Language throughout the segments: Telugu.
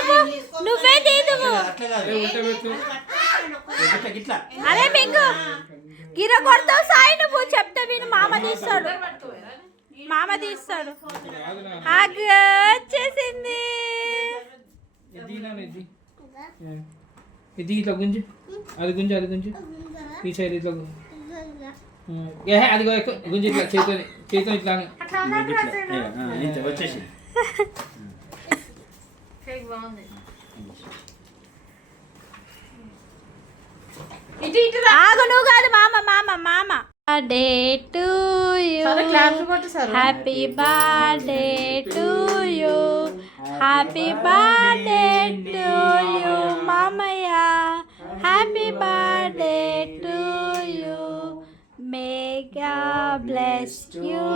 చెప్పు నువ్వే తీదువు అరే మింగు. గిర కొడతావు సాయి నువ్వు. చెప్తే విను మామ తీస్తాడు. మామ తీస్తాడు. వచ్చేసింది. ఇది ఇట్లా గుంజు. అది గుంజు అది గుంజు. ఈ సైడ్ ఇట్లా గుంజు. ఏ అది. గుంజు ఇట్లా చేతితో చేతితో ఇట్లా. అను. ఆ, ఇంత వచ్చేసి ఆగు నువ్వు కాదు మామ మామ మామ. Day to you happy birthday to you happy birthday to you మామయ్య. Happy birthday to you may God bless you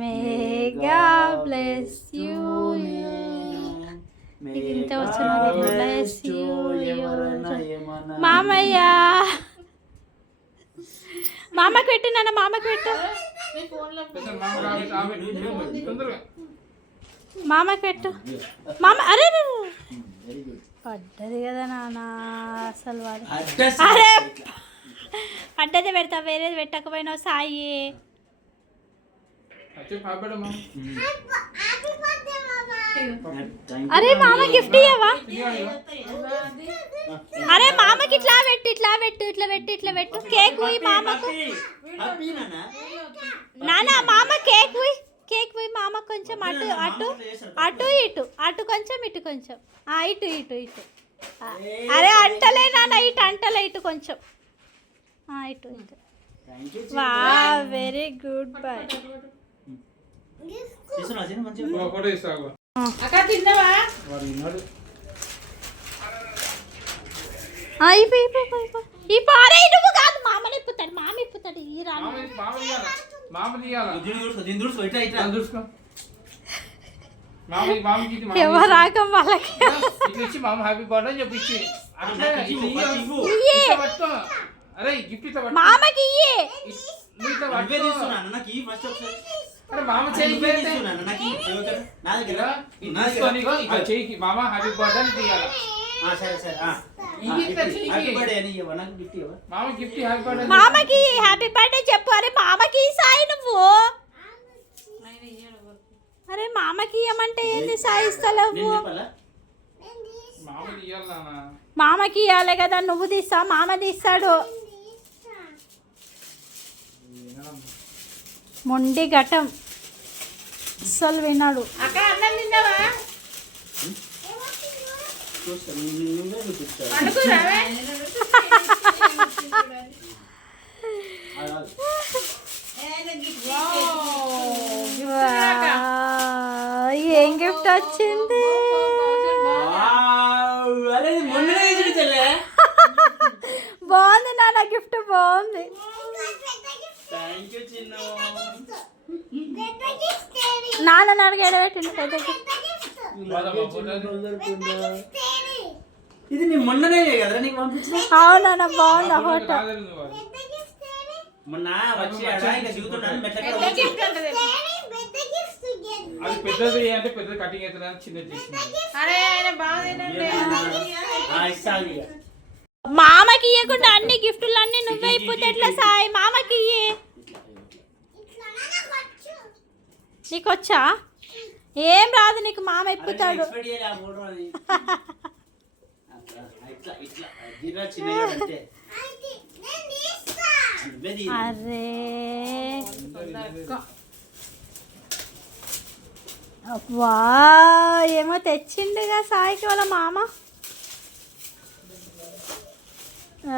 may God bless you ఇంత వచ్చిన మామయ్య! మామకి పెట్టు నాన్న మామకి పెట్టు. మామకి పెట్టు. మామ అరే పడ్డది కదా నాన్న అసలు వాడు. అరే పడ్డది పెడతా వేరేది పెట్టకపోయినావు సాయి. వచ్చి పాపడ మామ అరే మామ గిఫ్ట్ ఇయ్యవా? అరే మామకి ఇట్లా పెట్టు ఇట్లా పెట్టు ఇట్లా పెట్టు ఇట్లా పెట్టు. కేక్ పోయి మామకు. హ్యాపీ. నాన్న. నాన్న మామ కేక్ పోయి కేక్ పోయి మామ కొంచెం అటు అటు అటు ఇటు అటు కొంచెం ఇటు కొంచెం. ఆ, ఇటు ఇటు ఇటు. అరే అంటలే నాన్న ఇటు అంటలే ఇటు కొంచెం. ఆ, ఇటు ఇటు. వా వెరీ గుడ్ బాయ్ ఈ పారే నువ్వు కాదు మామ ఇప్పుతాడు ఈ రాను మామ మామకి ఎవరు రాకం వాళ్ళకి? మామ హ్యాపీ బర్త్డే అరే గిఫ్ట్ ఇయ్యే. నాకు ఈ ఫస్ట్ మామ చేయి? నా దగ్గర చేయికి మామ హ్యాపీ బర్త్డే తీయాలి? సరే సరే మామకి హ్యాపీ బర్త్డే చెప్పు. అరే మామకి సాయి నువ్వు. అరే మామకి ఇవ్వమంటే ఏంది సాయి ఇస్తలేవు? మామకి ఇవ్వాలి కదా నువ్వు తీస్తా మామ తీస్తాడు. మొండి ఘటం. అస్సలు. వావ్, ఏం గిఫ్ట్ వచ్చింది? బాగుంది నాన్న గిఫ్ట్ బాగుంది. థ్యాంక్ యూ చిన్ను నాన్న ఎడబెట్టిండు పెద్ద పోదామా. ఇది నీ మొన్ననే కదరా నీకు పంపించిన? అవునన్న బాగుంది ఫోటో. మొన్న వచ్చి దిగుతున్నాను అది పెద్దది అంటే పెద్ద కటింగ్ అవుతుంది అరే ఆయన ఇక మామకి ఇవ్వకుండా అన్ని గిఫ్టులు అన్ని నువ్వే ఇప్పితే ఎట్లా సాయి మామకి ఇయ్యి నీకు వచ్చా ఏం రాదు నీకు మామ తీ. అరే. వా ఏమో తెచ్చిండుగా సాయికి వాళ్ళ మామ.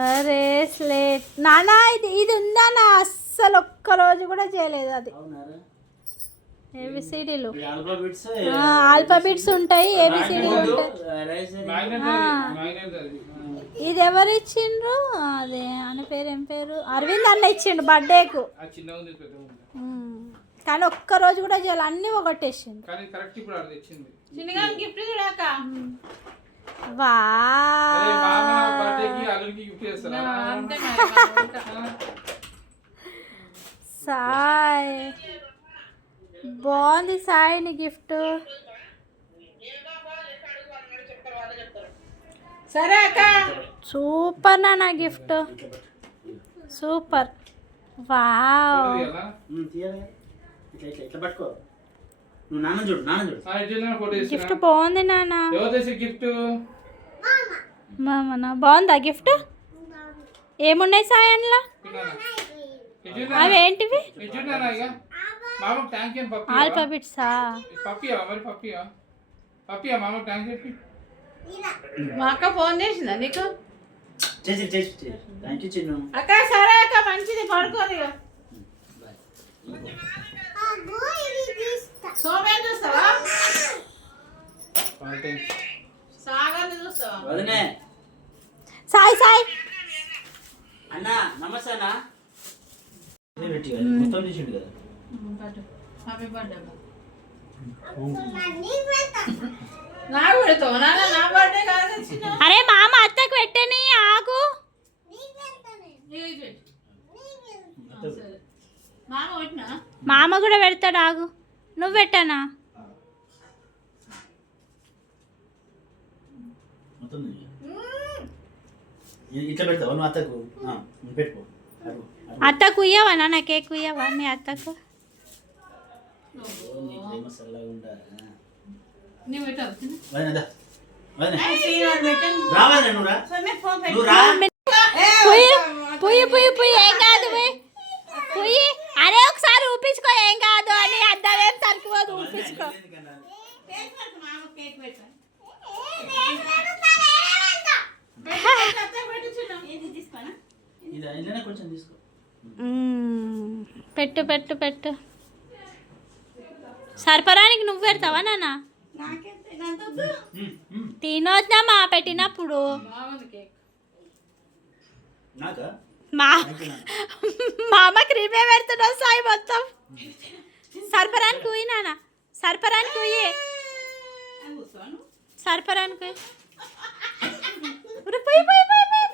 అరే స్లేట్ నానా ఇది ఇది ఉందా నా అస్సలు ఒక్క రోజు కూడా చేయలేదు అది. ఏబిసిడీలు ఆల్ఫాబెట్స్ ఆల్ఫాబెట్స్ ఉంటాయి ఏబిసిడీలు ఉంటాయి. ఇది ఎవరు ఇచ్చిండ్రు? అదే ఆయన పేరు ఏం పేరు? అరవింద్ అన్న ఇచ్చిండు బర్త్డేకు. కానీ ఒక్క రోజు కూడా చేయాలి అన్నీ చిన్నగా గిఫ్ట్ చూడాక. వా. సాయ్. బాగుంది సాయి నీ గిఫ్ట్. సరే అక్క. సూపర్ నాన్న గిఫ్ట్. సూపర్. వావ్. గిఫ్ట్. బాగుంది నాన్న. గిఫ్ట్? మామనా బాగుందా గిఫ్ట్? ఏమున్నాయి సాయి అందులో? ఇటు మామకు ట్యాంక్ ఏం పప్పి ఆల్ఫాబెట్సా పప్పియా మరి పప్పియా? పప్పియా మామకు ట్యాంక్ చెప్పి మా అక్క ఫోన్ చేసిందా నీకు? చేసి చేసి థ్యాంక్ యూ చిన్ను. అక్క సరే అక్క మంచిది పడుకోదు సోమేం చూస్తావా? సాగర్ని చూస్తావా? వదినే. సాయి సాయి. అన్న నమస్తే అన్న. మొత్తం తీసిండు కదా. హ్యాపీ బర్త్డే నాకు పెడతావు నాన్న నా బర్త్డే కాదు చిన్న అరే మామ అత్తకు పెట్టని ఆగు. మామ పెట్టినా మామ కూడా పెడతాడు ఆగు. నువ్వు పెట్టానా? ఇట్లా పెడతావా? నువ్వు అత్తకు? పెట్టుకో. అత్తకు ఉయ్యవా నాన్న? కేక్ ఉయ్యవా మీ అత్తకు? ఏం కాదు పుయ్యి పుయ్యి అరే ఒకసారి ఊపించుకో ఏం కాదు అని అద్దవేం తరికిపోదు ఊపించుకో. కేక్ పెట్టా ఇది అయినా కొంచెం తీసుకో మ్మ్. పెట్టు పెట్టు. పెట్టు సరఫరానికి నువ్వు పెడతావా నాన్న ఉమ్. తినొద్దా మా పెట్టినప్పుడు బాగుంది కేక్ నాకా మా థ్యాంక్ యూ నాన్న. మా అమ్మ క్రీమే పెడుతున్నావు సాయి మొత్తం సరఫరానికి ఉయ్యి నాన్న సరఫరానికి ఉయ్యి. ఉరు, పుయ్యి, పుయ్యి, పుయ్యి,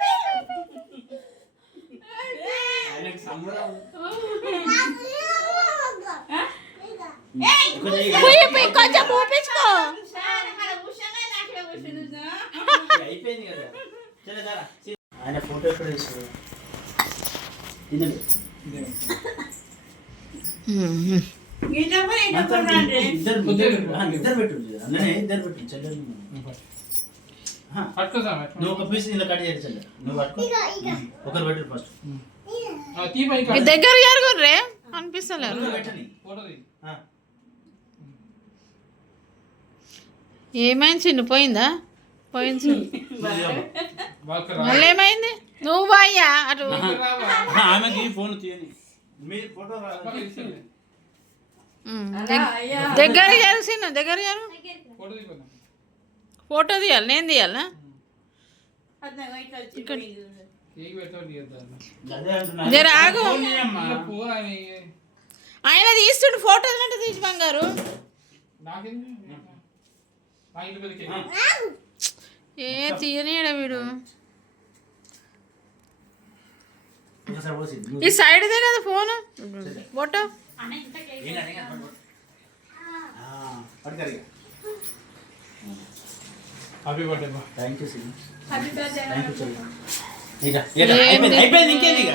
పుయ్యి పుయ్యి కొంచెం ఊపించుకో. అయిపోయింది కదా. ఆయన ఫోటో ఎక్కడ తీసుకో ఇద్దరు పెట్టు. అన్ననే ఇద్దరు పెట్టు. చెల్లెలు నువ్వు ఒక పీస్ ఇలా కట్ చేయండి చెల్లె నువ్వు పట్టుకో. ఒకరు పెట్టు ఫస్ట్ దగ్గర జరుగుర్రే అనిపిస్తలేదు. ఫోటో ఏమైంది చిన్ను? పోయిందా? పోయింది మళ్ళీ ఏమైంది నువ్వు బాయ్యా అటు. ఆమెకి ఫోన్ దగ్గర చిన్ను దగ్గర జరుగు ఫోటో తీయాలి నేను తీయాలా. జర ఆగు. ఆయన తీస్తుండు ఫోటో అంటే తీసి బంగారు నాకేంది నా ఇంటి మీద కేక్ ఆ, ఏ తీయనీయడ వీడు? ఈ సైడ్దే కదా ఫోన్? ఫోటో. హ్యాపీ బర్త్డే బా థ్యాంక్ యూ. ఇక, ఇక, అయిపోయింది అయిపోయింది ఇంకేంది ఇక?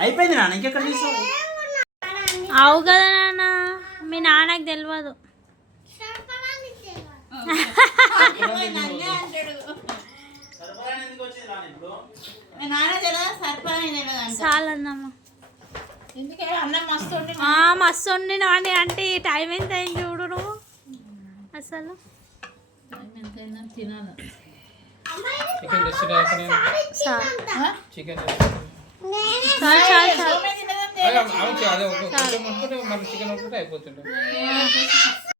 అయిపోయింది నాన్న ఇంకెక్కడ తీసుకో అవు కదా నాన్న. మీ నాన్నకి తెలియదు సరఫరా ఎందుకు వచ్చింది నాన్న ఇప్పుడు చాలన్నమ్మ. మస్తు ఉండి నాని అంటే ఈ టైం ఎంత అయింది చూడు నువ్వు? అసలు? తినాలి. చికెన్ అయిపోతుండే